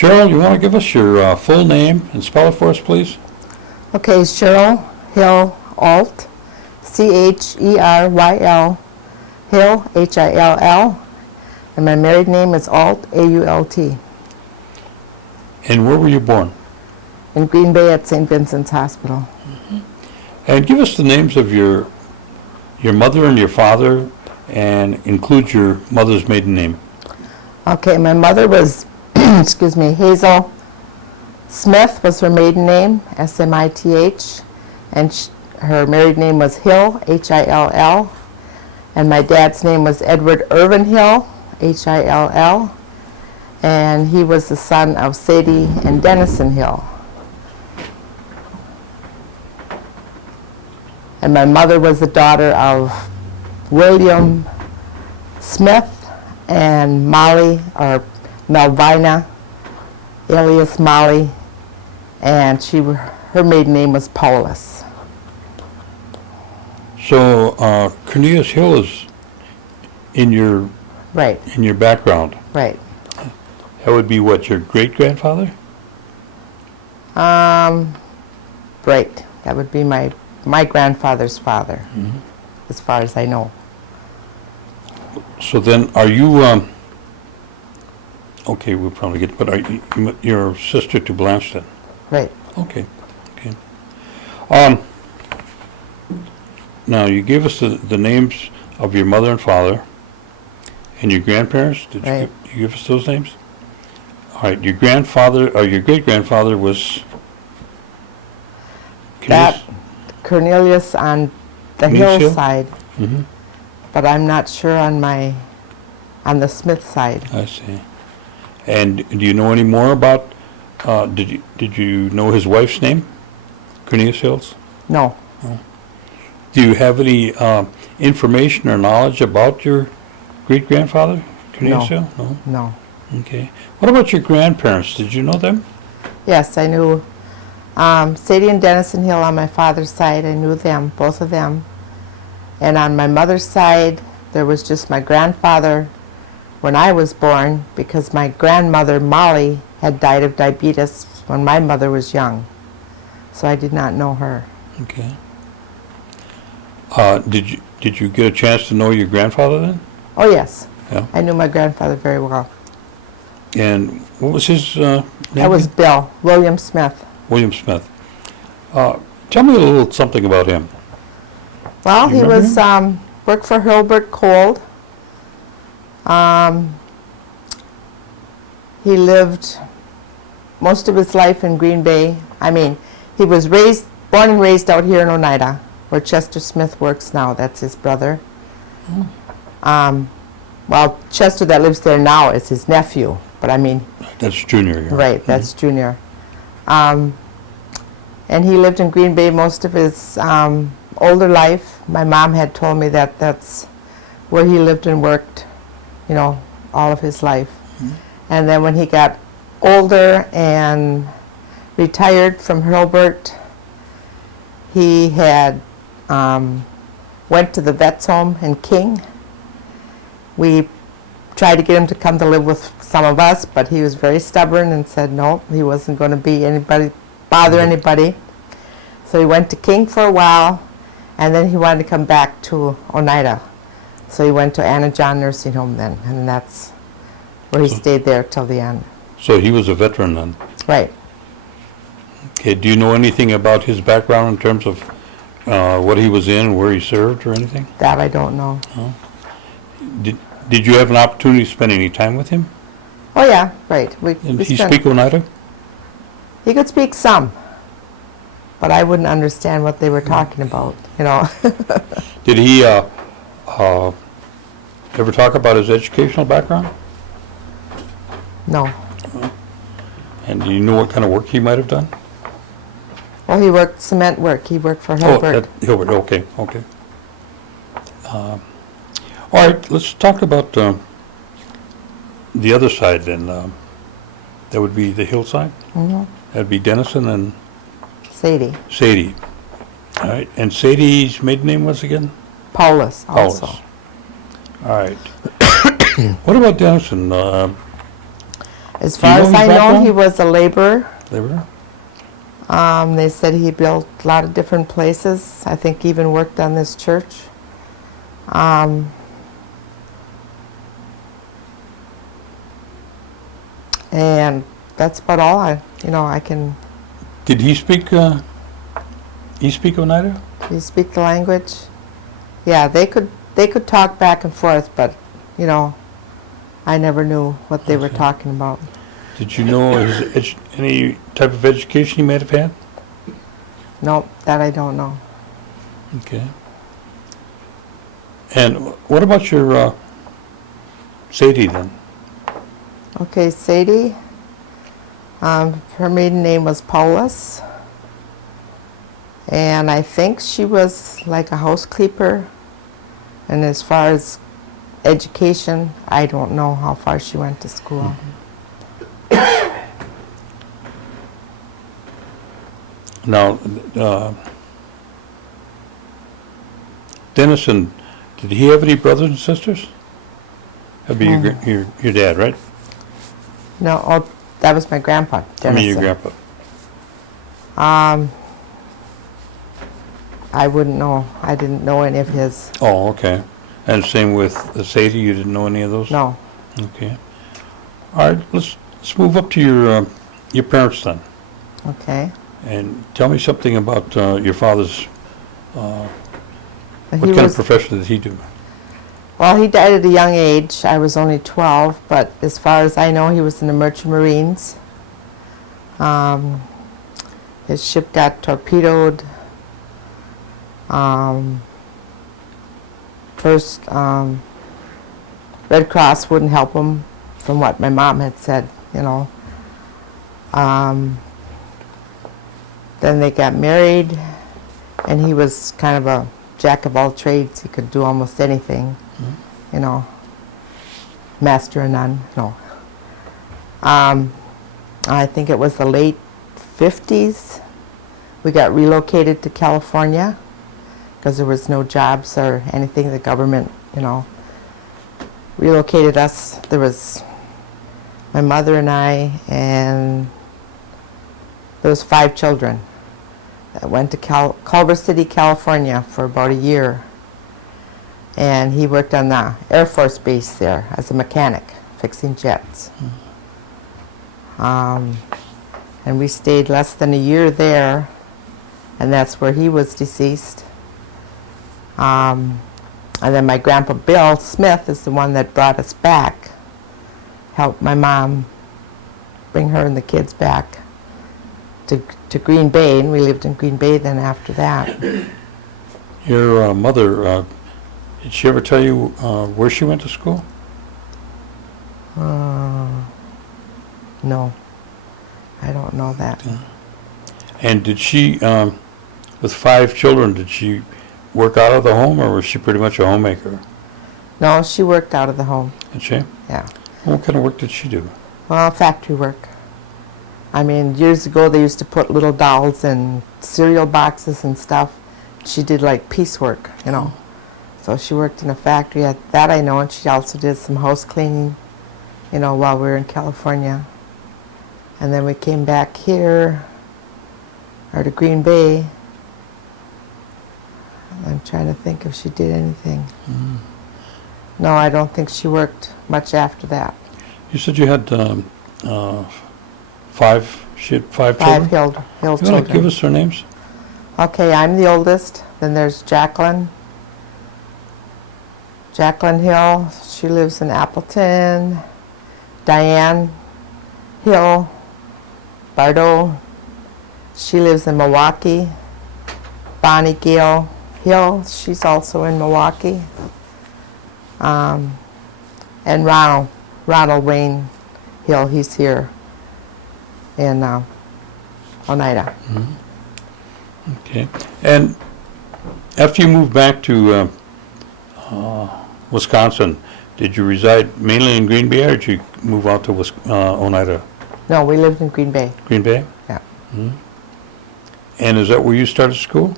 Cheryl, you want to give us your full name and spell it for us, please? Okay, Cheryl Hill Alt, Cheryl Hill, Hill, and my married name is Alt, Ault, And where were you born? in Green Bay at St. Vincent's Hospital. And give us the names of your mother and your father, and include your mother's maiden name. Okay, my mother was, excuse me, Hazel Smith was her maiden name, Smith, and her married name was Hill, Hill, and my dad's name was Edward Irvin Hill, Hill, and he was the son of Sadie and Dennison Hill. And my mother was the daughter of William Smith and Molly, or Melvina, alias Molly, and her maiden name was Paulus. So Cornelius Hill is in your Right, background. right. That would be what, your great grandfather? Right. That would be my grandfather's father, as far as I know. So then, are you? Okay, we'll probably get. But are you your sister to Blanche then? Right. Okay. Okay. Now you gave us the names of your mother and father, and your grandparents. Did Right. you give us those names? All right. Your grandfather or your great grandfather was. That Cornelius on the Cornelius Hill Hill? side, Mm-hmm. but I'm not sure on the Smith side. I see. And do you know any more about? Did you know his wife's name? Cornelius Hills. No. Do you have any information or knowledge about your great-grandfather, Cornelius Hill? No. No. Okay. What about your grandparents? Did you know them? Yes, I knew Sadie and Dennison Hill on my father's side. I knew them, both of them. And on my mother's side, there was just my grandfather when I was born, because my grandmother, Molly, had died of diabetes when my mother was young. So I did not know her. Okay. Did you get a chance to know your grandfather then? Oh, yes. Yeah. I knew my grandfather very well. And what was his name? That was Bill, William Smith. William Smith. Tell me a little something about him. Well, You he remember was worked for Hilbert Cold. He lived most of his life in Green Bay. I mean, he was born and raised out here in Oneida, where Chester Smith works now. That's his brother. Well, Chester that lives there now is his nephew, but I mean, That's Junior. Yeah. right, that's Junior. And he lived in Green Bay most of his older life. My mom had told me that that's where he lived and worked, you know, all of his life. And then when he got older and retired from Hilbert, he had went to the vets home in King. We tried to get him to come to live with some of us, but he was very stubborn and said no, he wasn't going to bother anybody. So he went to King for a while, and then he wanted to come back to Oneida. So he went to Anna John Nursing Home then, and that's where he stayed there till the end. So he was a veteran then. Right. Okay. Do you know anything about his background in terms of what he was in, where he served, or anything? That I don't know. Did you have an opportunity to spend any time with him? Oh yeah, right. Did he speak Oneida? He could speak some, but I wouldn't understand what they were talking about, you know. Did he ever talk about his educational background? No. And do you know what kind of work he might have done? Well, he worked cement work. He worked for Hilbert. Oh, Hilbert. Okay, okay. All right, let's talk about the other side then. That would be the hillside. That'd be Dennison and Sadie. Sadie. All right, and Sadie's maiden name was again? Paulus also. All right. What about Dennison? As Do you far know as his I know, background? he was a laborer. Laborer? They said he built a lot of different places. I think he even worked on this church. And that's about all I can. Did he speak Oneida? You speak the language? Yeah, they could talk back and forth, but I never knew what they were Okay. talking about. Did you know any type of education he might have had? Nope, that I don't know. Okay. And what about your Sadie then? Okay, Sadie. Her maiden name was Paulus, and I think she was like a housekeeper. And as far as education, I don't know how far she went to school. Now, Dennison, did he have any brothers and sisters? That'd be your dad, right? No, that was my grandpa, I mean, your Dennison. grandpa. I wouldn't know. I didn't know any of his. Oh, okay. And same with Sadie, you didn't know any of those? No. Okay. All right, let's move up to your parents then. Okay. And tell me something about your father's, what He kind of was, profession did he do? well, he died at a young age. I was only 12, but as far as I know, he was in the Merchant Marines. His ship got torpedoed. First, Red Cross wouldn't help him, from what my mom had said, Then they got married, and he was kind of a jack of all trades. He could do almost anything, master of none. No. I think it was the late 50s. We got relocated to California because there was no jobs or anything. The government, relocated us. There was my mother and I, and there was 5 children that went to Culver City, California for about a year. And he worked on the Air Force Base there as a mechanic, fixing jets. And we stayed less than a year there, and that's where he was deceased. And then my grandpa Bill Smith is the one that brought us back, helped my mom bring her and the kids back to Green Bay, and we lived in Green Bay then after that. Your mother, did she ever tell you where she went to school? No, I don't know that. And did she, with 5 children, did she work out of the home, or was she pretty much a homemaker? No, she worked out of the home. Did she? Yeah. What kind of work did she do? Well, factory work. I mean, years ago they used to put little dolls in cereal boxes and stuff. She did like piecework, So she worked in a factory, that I know, and she also did some house cleaning, while we were in California. And then we came back here, or to Green Bay. I'm trying to think if she did anything. No, I don't think she worked much after that. You said you had 5, she had 5 5 children? Hill You want children. to give us their names? Okay, I'm the oldest. Then there's Jacqueline Hill. She lives in Appleton. Diane Hill Bardo. She lives in Milwaukee. Bonnie Gail Hill. She's also in Milwaukee. And Ronald Wayne Hill. He's here in Oneida. Okay. And after you moved back to Wisconsin, did you reside mainly in Green Bay, or did you move out to Oneida? No, we lived in Green Bay. Green Bay? Yeah. And is that where you started school?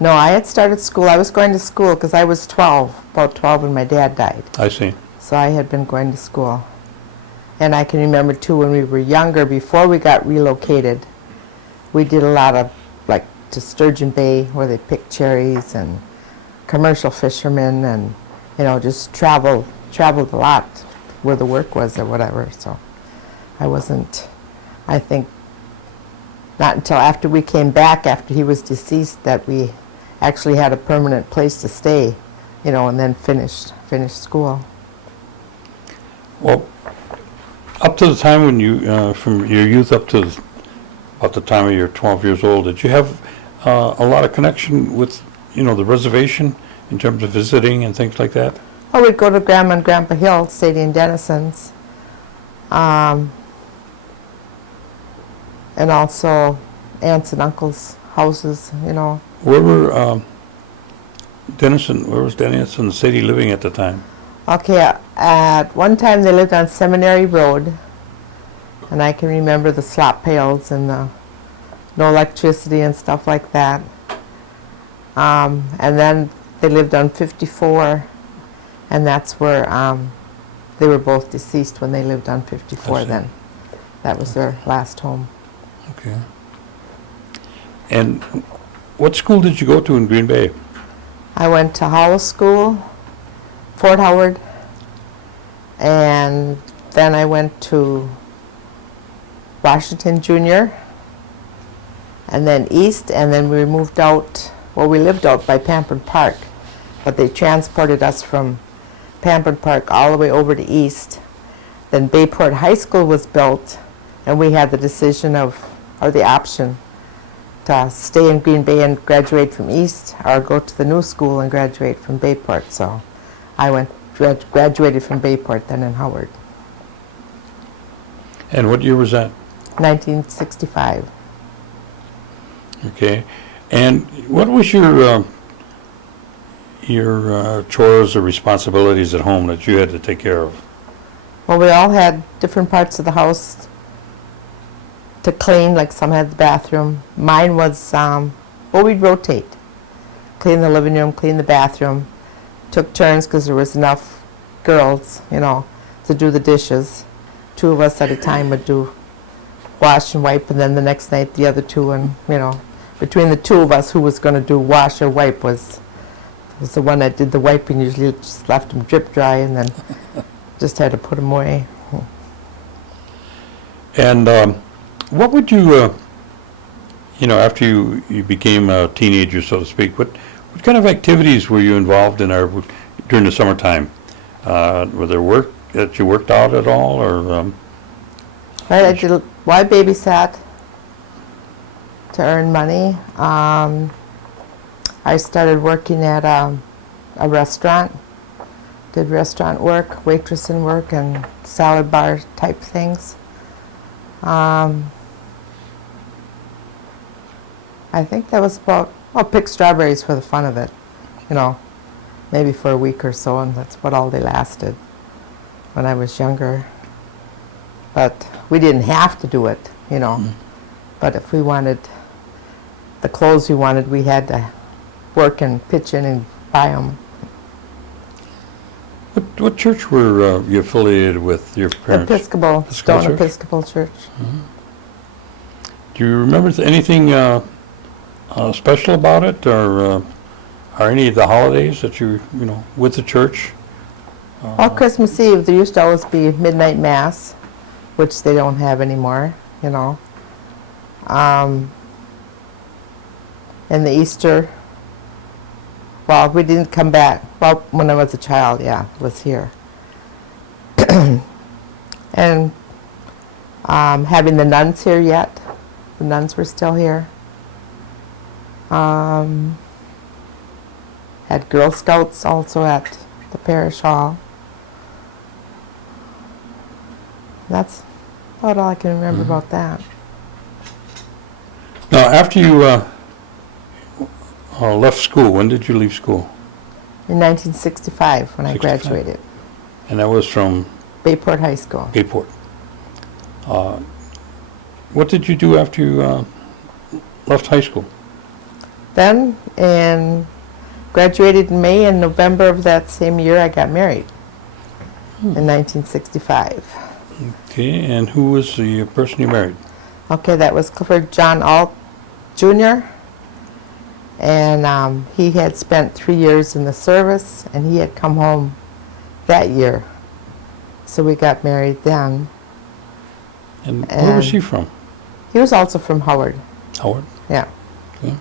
No, I had started school. I was going to school because I was 12, about 12 when my dad died. I see. So I had been going to school. And I can remember too, when we were younger, before we got relocated, we did a lot of, like, to Sturgeon Bay, where they picked cherries, and commercial fishermen, and, you know, just traveled a lot where the work was or whatever. So I think, not until after we came back, after he was deceased, that we actually had a permanent place to stay, you know, and then finished school. Well, up to the time when you, from your youth up to about the time of you're 12 years old, did you have a lot of connection with, you know, the reservation in terms of visiting and things like that? Well, we'd go to Grandma and Grandpa Hill, stayed in Dennison's, and also aunts and uncles' houses, you know. Where was Dennison City living at the time? Okay, at one time they lived on Seminary Road, and I can remember the slop pails and the no electricity and stuff like that. And then they lived on 54, and that's where they were both deceased when they lived on 54 then. That was their last home. Okay. And what school did you go to in Green Bay? I went to Hollow School, Fort Howard, and then I went to Washington Junior, and then East, and then we moved out, well, we lived out by Pampered Park, but they transported us from Pampered Park all the way over to East. Then Bayport High School was built, and we had the decision or the option to stay in Green Bay and graduate from East, or go to the new school and graduate from Bayport. So I graduated from Bayport, then in Howard. And what year was that? 1965. Okay. And what was your chores or responsibilities at home that you had to take care of? Well, we all had different parts of the house to clean, like some had the bathroom. Mine was, well, we'd rotate. Clean the living room, clean the bathroom. Took turns because there was enough girls, you know, to do the dishes. 2 of us at a time would do wash and wipe, and then the next night the other 2, and, you know, between the 2 of us, who was going to do wash or wipe was the one that did the wiping. Usually just left them drip dry and then just had to put them away. And what would you, you know, after you became a teenager, so to speak, what kind of activities were you involved in during the summertime? Were there work that you worked out at all, or? I babysat to earn money. I started working at a restaurant, did restaurant work, waitressing work, and salad bar type things. I think that was about, well, pick strawberries for the fun of it, you know, maybe for a week or so, and that's what all they lasted when I was younger. But we didn't have to do it, you know. But if we wanted the clothes we wanted, we had to work and pitch in and buy them. What church were you affiliated with, your parents? Episcopal, Stone Church? Episcopal Church. Mm-hmm. Do you remember anything special about it, or any of the holidays that you know, with the church? Well, Christmas Eve, there used to always be midnight mass, which they don't have anymore, you know. And the Easter, well, we didn't come back. Well, when I was a child, yeah, was here. And having the nuns here yet. The nuns were still here. Had Girl Scouts also at the parish hall. That's about all I can remember about that. Now, after you left school, when did you leave school? In 1965, when 65. I graduated. And that was from? Bayport High School. Bayport. What did you do after you left high school? Then, graduated in May, and November of that same year I got married in 1965. Okay, and who was the person you married? Okay, that was Clifford John Alt Jr. And he had spent 3 years in the service, and he had come home that year. So we got married then. And where was And- he from? He was also from Howard. Howard? Yeah. Okay.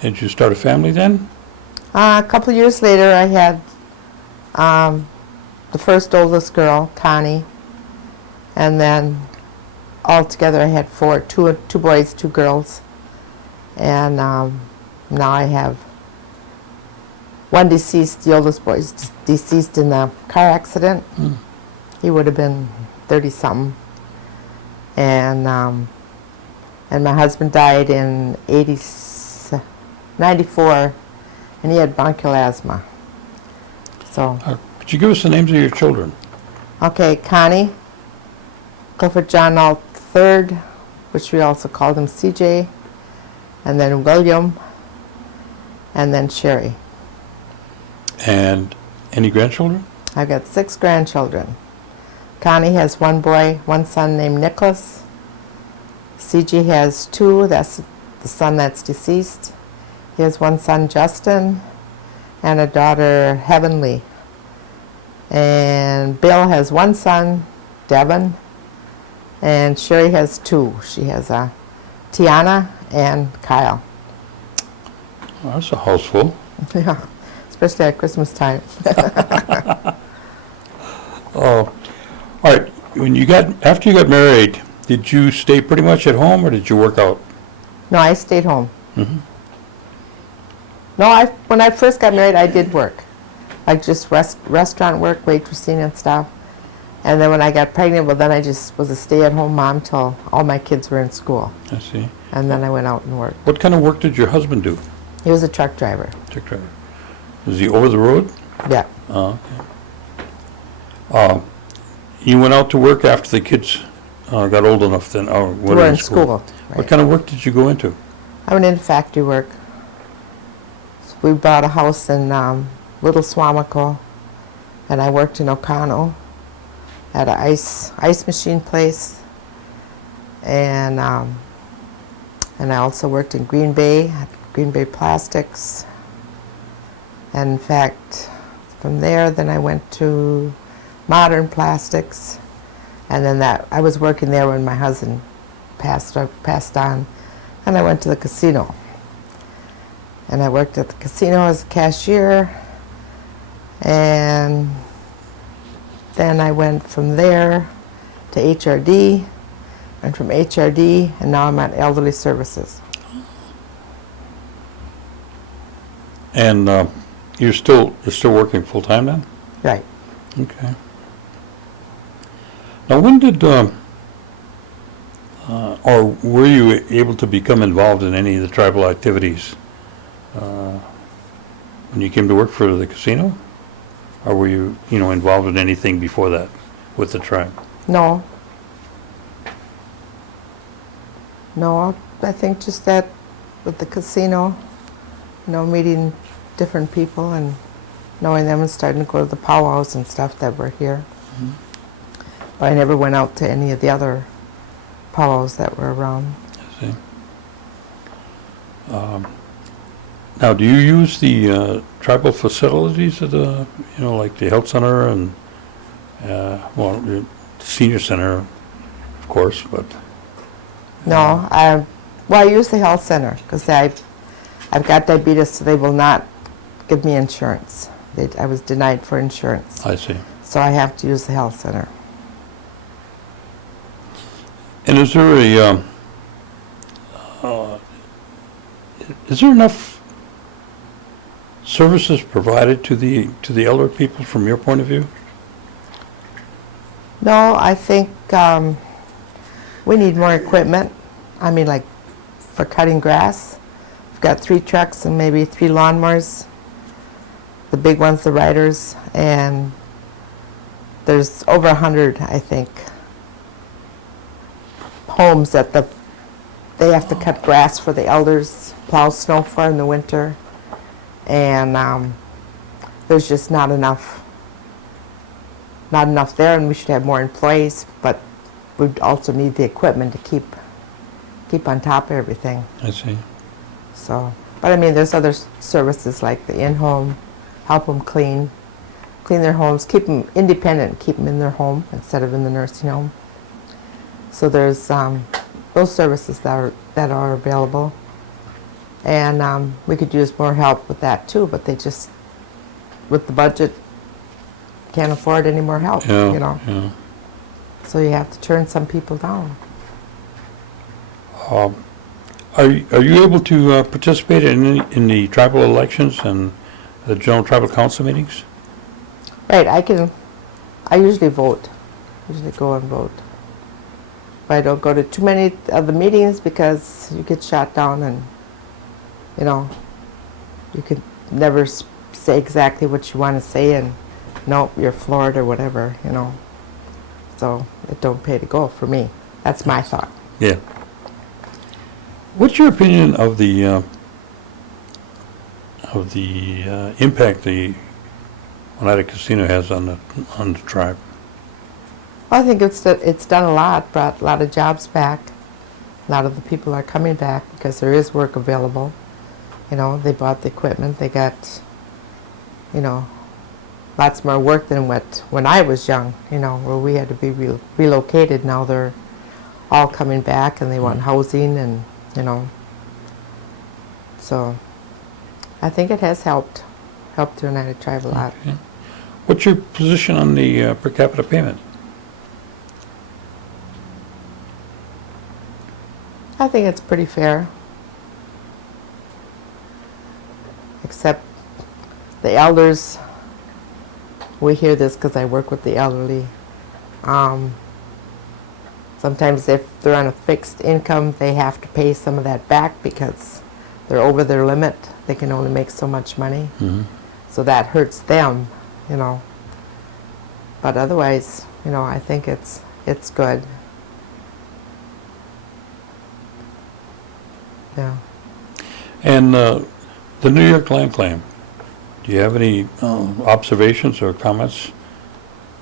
Did you start a family then? A couple years later, I had the first oldest girl, Connie, and then altogether I had two boys, 2 girls, and now I have one deceased. The oldest boy is deceased in a car accident. He would have been 30-something, and my husband died in 94, and he had bronchial asthma. So, Could you give us the names of your children? okay, Connie, Clifford John Alt III, which we also called him CJ, and then William, and then Sherry. And any grandchildren? I've got 6 grandchildren. Connie has 1 boy, 1 son named Nicholas. CJ has 2, that's the son that's deceased. He has 1 son, Justin, and a daughter, Heavenly. And Bill has 1 son, Devin, and Sherry has 2. She has Tiana and Kyle. Oh, that's a house full. Yeah, especially at Christmas time. Oh, all right. After you got married, did you stay pretty much at home, or did you work out? No, I stayed home. Mm-hmm. No, when I first got married, I did work, like just restaurant work, waitressing and stuff. And then when I got pregnant, well, then I just was a stay-at-home mom till all my kids were in school. I see. And then I went out and worked. What kind of work did your husband do? He was a truck driver. Truck driver. Was he over the road? Yeah. Oh, okay. You went out to work after the kids got old enough then, or We were in school. What Right. kind of work did you go into? I went into factory work. So we bought a house in Little Swamico, and I worked in O'Connell at an ice machine place, and I also worked in Green Bay at Green Bay Plastics. And in fact, from there, then I went to Modern Plastics, and then I was working there when my husband passed on, and I went to the casino. And I worked at the casino as a cashier, and then I went from there to HRD, and from HRD, and now I'm at Elderly Services. And you're still working full time then? Right. Okay. Now, when did or were you able to become involved in any of the tribal activities when you came to work for the casino, or were you involved in anything before that with the tribe? No. No, I think just that with the casino, meeting different people and knowing them and starting to go to the powwows and stuff that were here. Mm-hmm. But I never went out to any of the other powwows that were around. I see. Now, do you use the tribal facilities at the, like the health center and, the senior center, of course, but... No, I use the health center because I've got diabetes, so they will not give me insurance. I was denied for insurance, I see. so I have to use the health center. And is there enough services provided to the elder people from your point of view? No, I think we need more equipment. I mean, like for cutting grass. We've got 3 trucks and maybe 3 lawnmowers. The big ones, the riders, and there's over 100, I think, homes that they have to cut grass for the elders, plow snow for in the winter, and there's just not enough not enough there, and we should have more employees, but we'd also need the equipment to keep on top of everything. I see. So, but I mean, there's other services like the in-home, help them clean their homes, keep them independent, keep them in their home instead of in the nursing home. So there's those services that are available, and we could use more help with that too. But they just, with the budget, can't afford any more help. Yeah, You know, yeah. so you have to turn some people down. Are you able to participate in the tribal elections and the general tribal council meetings? Right, I usually vote. Usually go and vote. But I don't go to too many of the meetings because you get shot down, and you know, you can never say exactly what you want to say, and nope, you're floored or whatever, you know. So it don't pay to go for me. That's my thought. Yeah. What's your opinion of the impact the Oneida Casino has on the tribe? Well, I think it's done a lot, brought a lot of jobs back. A lot of the people are coming back because there is work available. You know, they bought the equipment, they got, you know, lots more work than when I was young, you know, where we had to be relocated. Now they're all coming back and they want housing, and, you know. So I think it has helped the United Tribe a lot. Okay. What's your position on the per capita payment? I think it's pretty fair. Except the elders, we hear this because I work with the elderly. Sometimes if they're on a fixed income, they have to pay some of that back because they're over their limit. They can only make so much money. Mm-hmm. So that hurts them, you know. But otherwise, you know, I think it's good. Yeah. And the New York land claim, do you have any observations or comments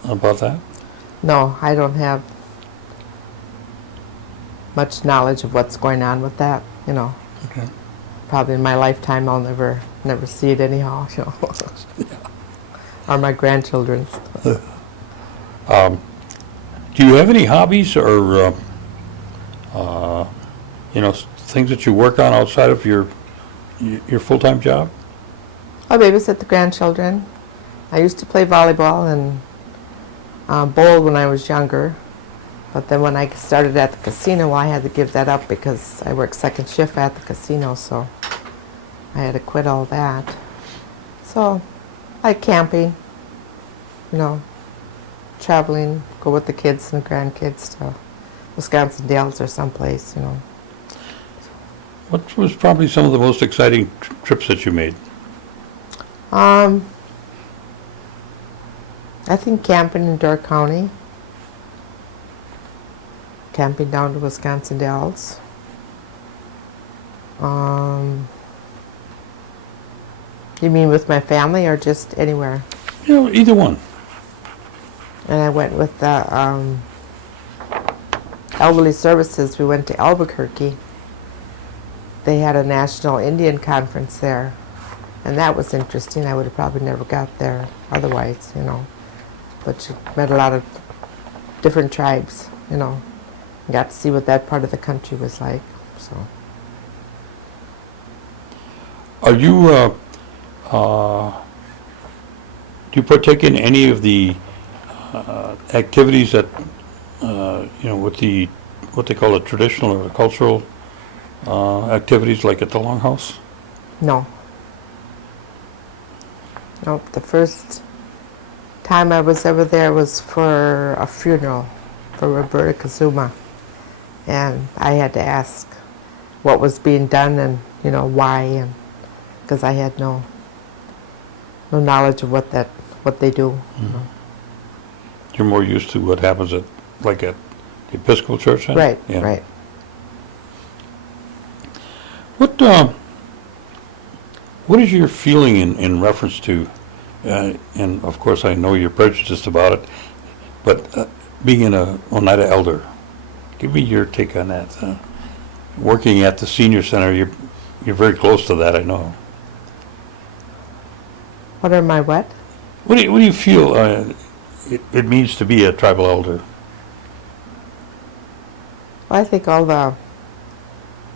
about that? No, I don't have much knowledge of what's going on with that, you know. Okay. Probably in my lifetime I'll never see it anyhow, you know. Or my grandchildren's. Do you have any hobbies or you know, things that you work on outside of your full-time job? I babysit the grandchildren. I used to play volleyball and bowl when I was younger. But then when I started at the casino, I had to give that up because I worked second shift at the casino, so I had to quit all that. So, I like camping, you know, traveling, go with the kids and the grandkids to Wisconsin Dells or someplace, you know. What was probably some of the most exciting trips that you made? I think camping in Door County. Camping down to Wisconsin Dells. You mean with my family or just anywhere? You know, either one. And I went with the Elderly Services. We went to Albuquerque. They had a National Indian Conference there. And that was interesting. I would have probably never got there otherwise, you know. But you met a lot of different tribes, you know. Got to see what that part of the country was like. So, Are you do you partake in any of the activities that you know, with the what they call the traditional or the cultural activities, like at the Longhouse? no. Nope. The first time I was ever there was for a funeral for Roberta Kazuma. And I had to ask what was being done and, you know, why, and because I had no knowledge of what they do. Mm-hmm. You know. You're more used to what happens at the Episcopal Church, then? Right, Yeah. right. What is your feeling in reference to, and of course I know you're prejudiced about it, But being an Oneida elder, give me your take on that. Working at the senior center, you're very close to that, I know. What are my what? What do you feel it means to be a tribal elder? Well, I think all the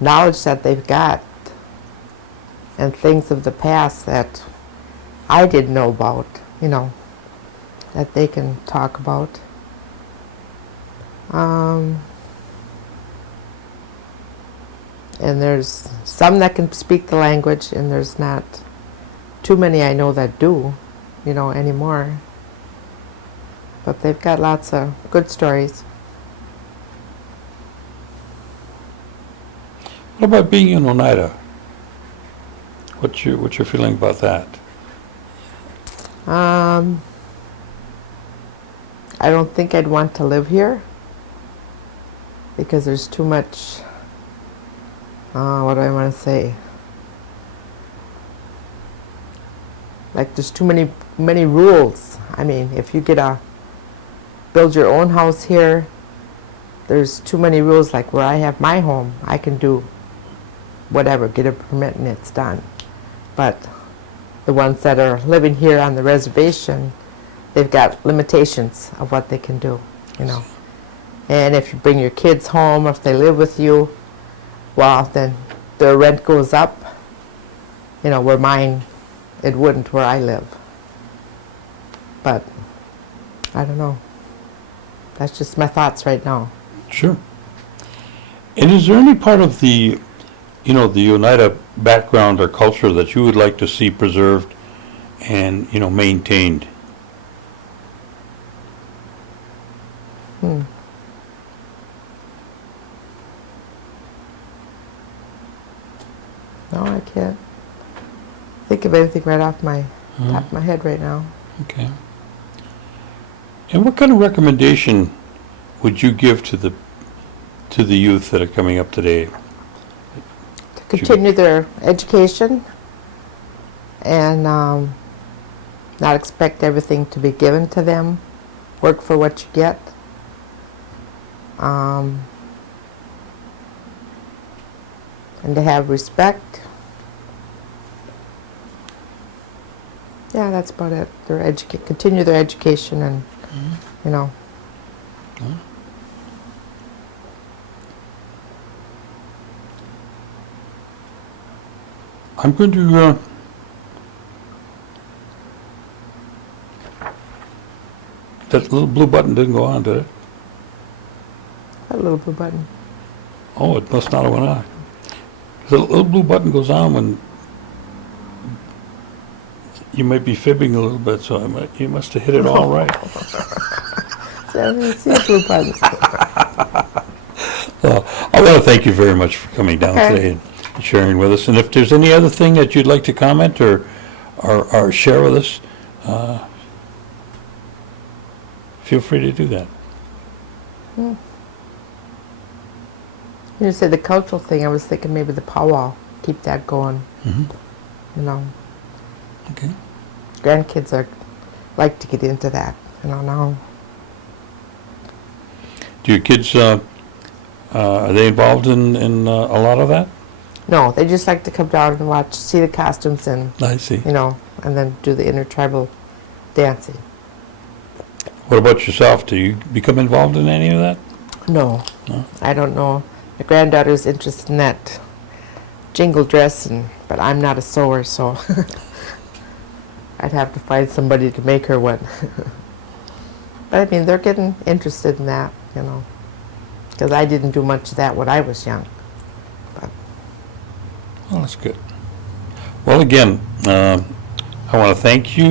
knowledge that they've got and things of the past that I didn't know about, you know, that they can talk about. And there's some that can speak the language, and there's not too many I know that do, you know, anymore. But they've got lots of good stories. What about being in Oneida? What's your feeling about that? I don't think I'd want to live here because there's too much, what do I want to say? Like there's too many rules. I mean, if you build your own house here, there's too many rules. Like where I have my home, I can do whatever, get a permit and it's done. But the ones that are living here on the reservation, they've got limitations of what they can do, you know. And if you bring your kids home, if they live with you, well, then their rent goes up, you know, where mine, it wouldn't where I live. But I don't know. That's just my thoughts right now. Sure. And is there any part of the, the Oneida background or culture that you would like to see preserved and, maintained? No, I can't think of anything right off my top of my head right now. Okay. And what kind of recommendation would you give to the youth that are coming up today? To continue their education and not expect everything to be given to them. Work for what you get. And to have respect. Yeah, that's about it. Continue their education and, I'm going to that little blue button didn't go on, did it? That little blue button. Oh, it must not have went on. The little blue button goes on when you might be fibbing a little bit, so you must have hit it all right. So I didn't see a blue button. Well, I want to thank you very much for coming down today and sharing with us. And if there's any other thing that you'd like to comment or share with us, feel free to do that. You said the cultural thing. I was thinking maybe the powwow. Keep that going. Okay. Grandkids like to get into that. Now. Do your kids, are they involved in a lot of that? No, they just like to come down and see the costumes and, I see. and then do the intertribal dancing. What about yourself? Do you become involved in any of that? No. No? I don't know. My granddaughter's interested in that jingle dress, but I'm not a sewer, so I'd have to find somebody to make her one. But I mean, they're getting interested in that, because I didn't do much of that when I was young. But. Well, that's good. Well, again, I want to thank you